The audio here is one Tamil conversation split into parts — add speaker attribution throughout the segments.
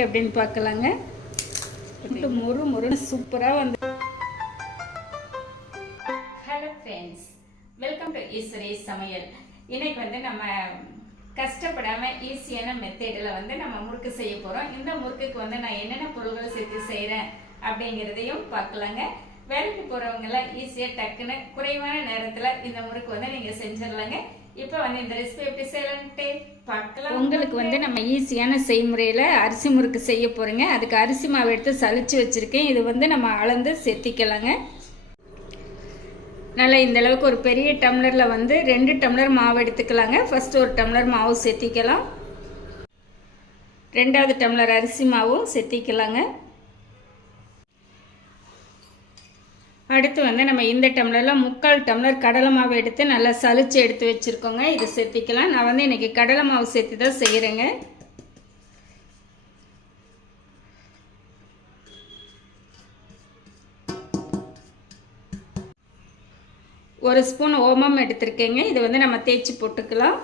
Speaker 1: அப்படின்னு பார்க்கலாங்க. முட்டு மொறு மொறுன்னு சூப்பராக வந்து
Speaker 2: hello friends welcome to Eswari சமையல் இன்னைக்கு வந்து நம்ம கஷ்டப்படாமல் ஈஸியான மெத்தேடில் வந்து நம்ம முறுக்கு செய்ய போகிறோம் இந்த முறுக்குக்கு வந்து நான் என்னென்ன பொருள்கள் சேர்த்து செய்கிறேன் அப்படிங்கிறதையும் பார்க்கலாங்க. வேலைக்கு போகிறவங்கெல்லாம் ஈஸியாக டக்குன்னு குறைவான நேரத்தில் இந்த முறுக்கு வந்து நீங்கள் செஞ்சிடலாங்க. இப்போ வந்து இந்த ரெசிபி எப்படி செய்யலான்ட்டு பார்க்கலாம்.
Speaker 1: உங்களுக்கு வந்து நம்ம ஈஸியான செய்முறையில் அரிசி முறுக்கு செய்ய போகிறோங்க அதுக்கு அரிசி மாவு எடுத்து சளிச்சு வச்சுருக்கேன். இது வந்து நம்ம அளந்து செத்திக்கலாங்க. நல்லா இந்த அளவுக்கு ஒரு பெரிய டம்ளரில் வந்து ரெண்டு டம்ளர் மாவு எடுத்துக்கலாங்க. ஃபஸ்ட்டு ஒரு டம்ளர் மாவு செத்திக்கலாம். ரெண்டாவது டம்ளர் அரிசி மாவும் செத்திக்கலாங்க. அடுத்து வந்து நம்ம இந்த டம்ளரில் முக்கால் டம்ளர் கடலை மாவு எடுத்து நல்லா சளிச்சு எடுத்து வச்சுருக்கோங்க. இதை சேர்த்திக்கலாம். நான் வந்து இன்றைக்கி கடலை மாவு சேர்த்து தான் செய்கிறேங்க ஒரு ஸ்பூன் ஓமம் எடுத்திருக்கேங்க. இது வந்து நம்ம தேய்ச்சி போட்டுக்கலாம்.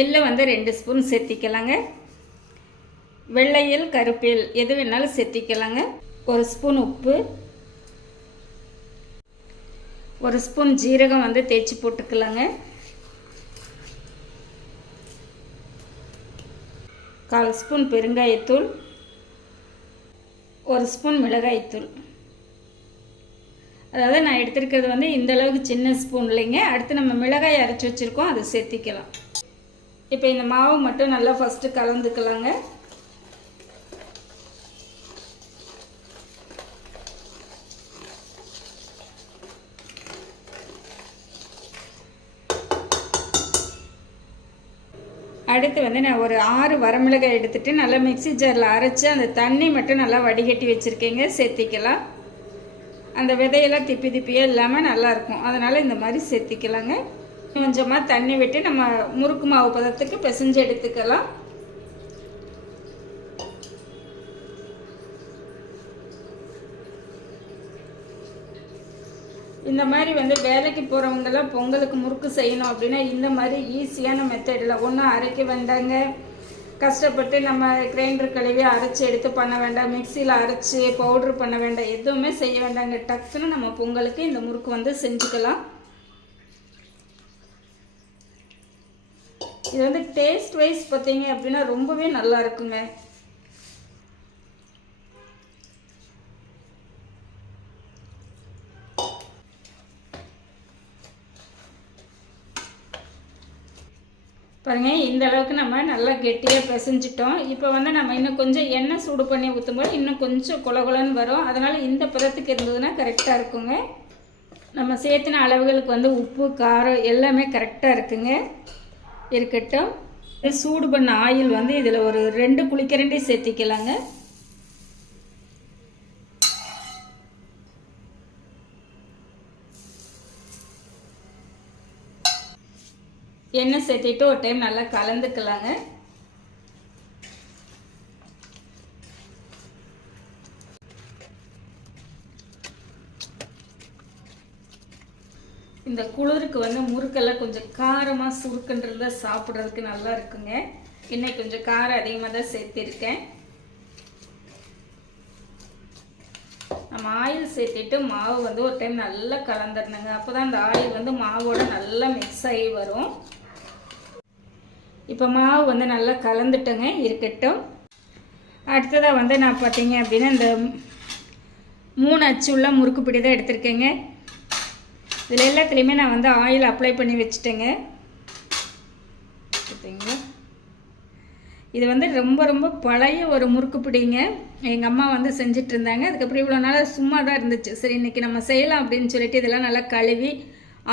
Speaker 1: எள்ளு வந்து ரெண்டு ஸ்பூன் சேர்த்திக்கலாங்க. வெள்ளையல் கருப்பில் எது வேணாலும் சேர்த்திக்கலாங்க. ஒரு ஸ்பூன் உப்பு. ஒரு ஸ்பூன் ஜீரகம் வந்து தேய்ச்சி போட்டுக்கலாங்க. கால் ஸ்பூன் பெருங்காயத்தூள். ஒரு ஸ்பூன் மிளகாய்த்தூள். அதாவது நான் எடுத்திருக்கிறது வந்து இந்த அளவுக்கு சின்ன ஸ்பூன் இல்லைங்க. அடுத்து நம்ம மிளகாய் அரைச்சி வச்சுருக்கோம் அதை சேர்த்திக்கலாம். இப்போ இந்த மாவு மட்டும் நல்லா ஃபஸ்ட்டு கலந்துக்கலாங்க. அடுத்து வந்து நான் ஒரு ஆறு வரமிளகாய் எடுத்துகிட்டு நல்லா மிக்சி ஜாரில் அரைச்சி அந்த தண்ணி மட்டும் நல்லா வடிகட்டி வச்சுருக்கேங்க. சேர்த்திக்கலாம். அந்த விதையெல்லாம் திப்பி திப்பியே இல்லாமல் நல்லாயிருக்கும் அதனால் இந்த மாதிரி சேர்த்திக்கலாங்க. கொஞ்சமாக தண்ணி விட்டு நம்ம முறுக்கு மாவு பதத்துக்கு பிசைஞ்சு எடுத்துக்கலாம். இந்த மாதிரி வந்து வேலைக்கு போகிறவங்கெல்லாம் பொங்கலுக்கு முறுக்கு செய்யணும் அப்படின்னா இந்த மாதிரி ஈஸியான மெத்தடில் ஒன்றும் அரைக்க வேண்டாங்க. கஷ்டப்பட்டு நம்ம கிரைண்டர் கழுவி அரைச்சி எடுத்து பண்ண வேண்டாம். மிக்சியில் அரைச்சி பவுட்ரு பண்ண வேண்டாம். எதுவுமே செய்ய வேண்டாங்க. டக்குன்னு நம்ம பொங்கலுக்கு இந்த முறுக்கு வந்து செஞ்சுக்கலாம். இது வந்து டேஸ்ட் வைஸ் பார்த்தீங்க அப்படின்னா ரொம்பவே நல்லா இருக்குங்க. பாருங்கள் இந்த அளவுக்கு நம்ம நல்லா கெட்டியாக பிசைஞ்சிட்டோம். இப்போ வந்து நம்ம இன்னும் கொஞ்சம் எண்ணெய் சூடு பண்ணி ஊற்றும்போது இன்னும் கொஞ்சம் குலகுலன்னு வரும். அதனால் இந்த பதத்துக்கு இருந்ததுன்னா கரெக்டாக இருக்குங்க. நம்ம சேர்த்துன அளவுகளுக்கு வந்து உப்பு காரம் எல்லாமே கரெக்டாக இருக்குங்க. இருக்கட்டும். சூடு பண்ண ஆயில் வந்து இதில் ஒரு ரெண்டு குளிக்கரண்டி சேர்த்திக்கலாங்க. எண்ணெய் சேர்த்திட்டு ஒரு டைம் நல்லா கலந்துக்கலாங்க. இந்த குளிருக்கு வந்து முறுக்கெல்லாம் கொஞ்சம் காரமாக சுருக்குன்றத சாப்பிட்றதுக்கு நல்லா இருக்குங்க. இன்னைக்கு கொஞ்சம் காரம் அதிகமாக தான் சேர்த்திருக்கேன். நம்ம ஆயில் சேர்த்துட்டு மாவு வந்து ஒரு டைம் நல்லா கலந்துடணுங்க. அப்போ தான் அந்த ஆயில் வந்து மாவோட நல்லா மிக்ஸ் ஆகி வரும். இப்போ மாவு வந்து நல்லா கலந்துட்டோங்க இருக்கட்டும். அடுத்ததாக வந்து நான் பார்த்தீங்க அப்படின்னா இந்த மூணு அச்சு உள்ள முறுக்கு பிடி தான் எடுத்திருக்கேங்க. இதில் எல்லாத்துலேயுமே நான் வந்து ஆயில் அப்ளை பண்ணி வச்சுட்டேங்க. பார்த்தீங்களா இது வந்து ரொம்ப ரொம்ப பழைய ஒரு முறுக்கு பிடிங்க. எங்கள் அம்மா வந்து செஞ்சுட்டு இருந்தாங்க. அதுக்கப்புறம் இவ்வளோ நாளாக சும்மா தான் இருந்துச்சு. சரி இன்றைக்கி நம்ம செய்யலாம் அப்படின்னு சொல்லிட்டு இதெல்லாம் நல்லா கழுவி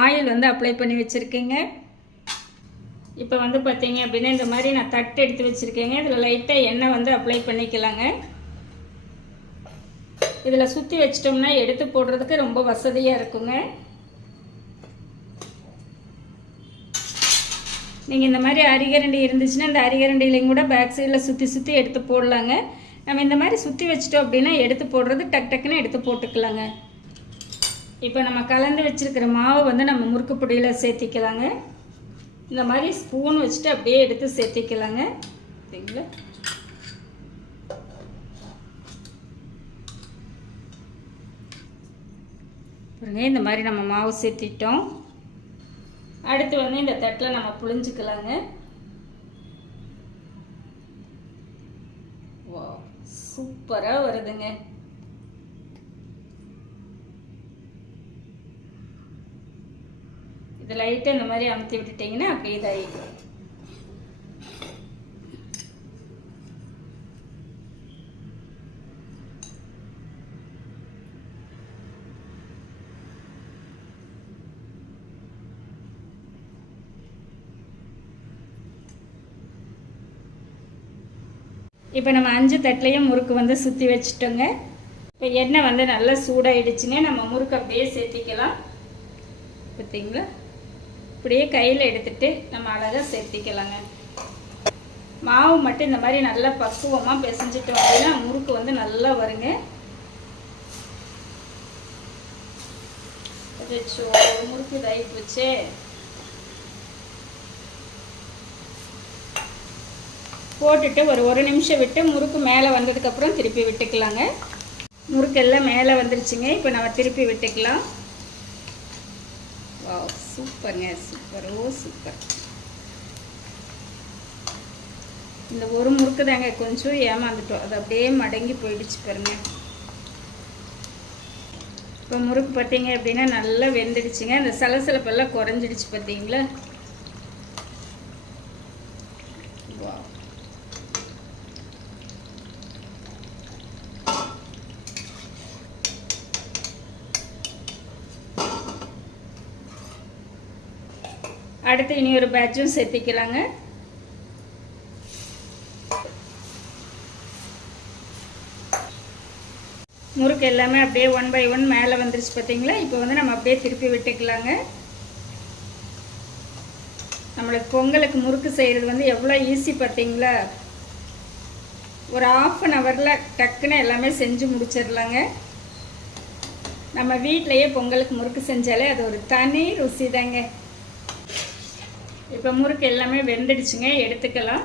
Speaker 1: ஆயில் வந்து அப்ளை பண்ணி வச்சுருக்கேங்க. இப்போ வந்து பார்த்தீங்க அப்படின்னா இந்த மாதிரி நான் தட்டு எடுத்து வச்சுருக்கேங்க. இதில் லைட்டாக எண்ணெய் வந்து அப்ளை பண்ணிக்கலாங்க. இதில் சுற்றி வச்சிட்டோம்னா எடுத்து போடுறதுக்கு ரொம்ப வசதியாக இருக்குங்க. நீங்கள் இந்த மாதிரி அரிகரண்டி இருந்துச்சுன்னா இந்த அரிகரண்டிலையும் கூட பேக் சைடில் சுற்றி சுற்றி எடுத்து போடலாங்க. நம்ம இந்த மாதிரி சுற்றி வச்சிட்டோம் அப்படின்னா எடுத்து போடுறது டக் டக்குன்னு எடுத்து போட்டுக்கலாங்க. இப்போ நம்ம கலந்து வச்சுருக்கிற மாவை வந்து நம்ம முறுக்கு பொடியில் சேர்த்திக்கலாங்க. இந்த மாதிரி ஸ்பூன் வச்சுட்டு அப்படியே எடுத்து சேர்த்திக்கலாங்க. சரிங்களா? பாருங்க இந்த மாதிரி நம்ம மாவு சேர்த்திட்டோம். அடுத்து வந்து இந்த தட்டில் நம்ம புழிஞ்சுக்கலாங்க. வா சூப்பராக வருதுங்க. இது லைட்டாக இந்த மாதிரி அமுத்தி விட்டுட்டிங்கன்னா அப்படியே இதாகிடும் இப்போ நம்ம அஞ்சு தட்டிலையும் முறுக்கு வந்து சுற்றி வச்சுட்டோங்க. இப்போ எண்ணெய் வந்து நல்லா சூடாகிடுச்சுங்க நம்ம முறுக்கு அப்படியே சேர்த்திக்கலாம். பார்த்தீங்களா இப்படியே கையில் எடுத்துட்டு நம்ம அழகாக சேர்த்திக்கலாங்க. மாவு மட்டும் இந்த மாதிரி நல்லா பக்குவமாக பிசைஞ்சிட்டோம் அப்படின்னா முறுக்கு வந்து நல்லா வருங்க. முறுக்கு இதாகி போச்சே. போட்டுட்டு ஒரு ஒரு நிமிஷம் விட்டு முறுக்கு மேலே வந்ததுக்கப்புறம் திருப்பி விட்டுக்கலாங்க. முறுக்கெல்லாம் மேலே வந்துருச்சுங்க. இப்போ நம்ம திருப்பி விட்டுக்கலாம். வா சூப்பருங்க சூப்பர் ஓ சூப்பர் இந்த ஒரு முறுக்கு தாங்க கொஞ்சம் ஏமாந்துட்டோம். அது அப்படியே மடங்கி போயிடுச்சு பாருங்க. இப்போ முறுக்கு பார்த்தீங்க அப்படின்னா நல்லா வெந்துடுச்சுங்க. அந்த சலசலப்பெல்லாம் குறைஞ்சிடுச்சு பார்த்தீங்களா வா அடுத்து இனி ஒரு பேட்சும் சேர்த்திக்கலாங்க. முறுக்கு எல்லாமே அப்படியே ஒன் பை ஒன் மேலே வந்துருச்சு பார்த்தீங்களா? இப்போ வந்து நம்ம அப்படியே திருப்பி விட்டுக்கலாங்க. நம்மளுக்கு பொங்கலுக்கு முறுக்கு செய்கிறது வந்து எவ்வளோ ஈஸி பார்த்தீங்களா? ஒரு ஆஃப் அன் ஹவரில் டக்குன்னு எல்லாமே செஞ்சு முடிச்சிடலாங்க. நம்ம வீட்டிலையே பொங்கலுக்கு முறுக்கு செஞ்சாலே அது ஒரு தனி ருசி தாங்க இப்போ முறுக்கு எல்லாமே வெந்துடுச்சுங்க எடுத்துக்கலாம்.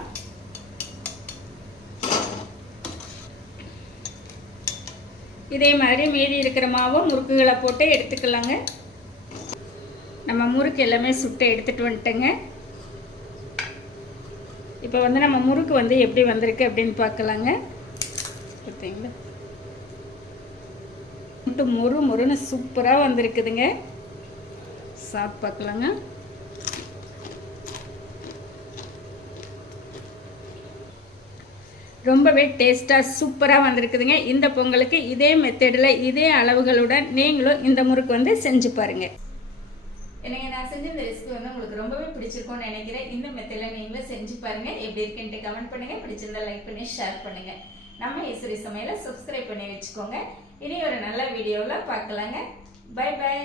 Speaker 1: இதே மாதிரி மீதி இருக்கிற மாவும் முறுக்குகளை போட்டு எடுத்துக்கலாங்க. நம்ம முறுக்கு எல்லாமே சுட்டு எடுத்துகிட்டு வந்துட்டேங்க. இப்போ வந்து நம்ம முறுக்கு வந்து எப்படி வந்திருக்கு அப்படின்னு பார்க்கலாங்க. பார்த்தீங்களா மட்டும் மொறு மொறுன்னு சூப்பராக வந்திருக்குதுங்க. சாப்பிட்டு பார்க்கலாங்க. ரொம்பவே டேஸ்ட்டாக சூப்பராக வந்திருக்குதுங்க. இந்த பொங்கலுக்கு இதே மெத்தடில் இதே அளவுகளுடன் நீங்களும் இந்த முறுக்கு வந்து செஞ்சு பாருங்கள்
Speaker 2: எனக்கு நான் செஞ்ச இந்த ரெசிபி வந்து உங்களுக்கு ரொம்பவே பிடிச்சிருக்கும்னு நினைக்கிறேன். இந்த மெத்தடில் நீங்களும் செஞ்சு பாருங்கள் எப்படி இருக்குன்ட்டு கமெண்ட் பண்ணுங்கள் பிடிச்சிருந்தா லைக் பண்ணி ஷேர் பண்ணுங்கள் நம்ம ஈஸ்வரி சமையலை சப்ஸ்கிரைப் பண்ணி வச்சுக்கோங்க. இனி ஒரு நல்ல வீடியோவில் பார்க்கலாங்க. By by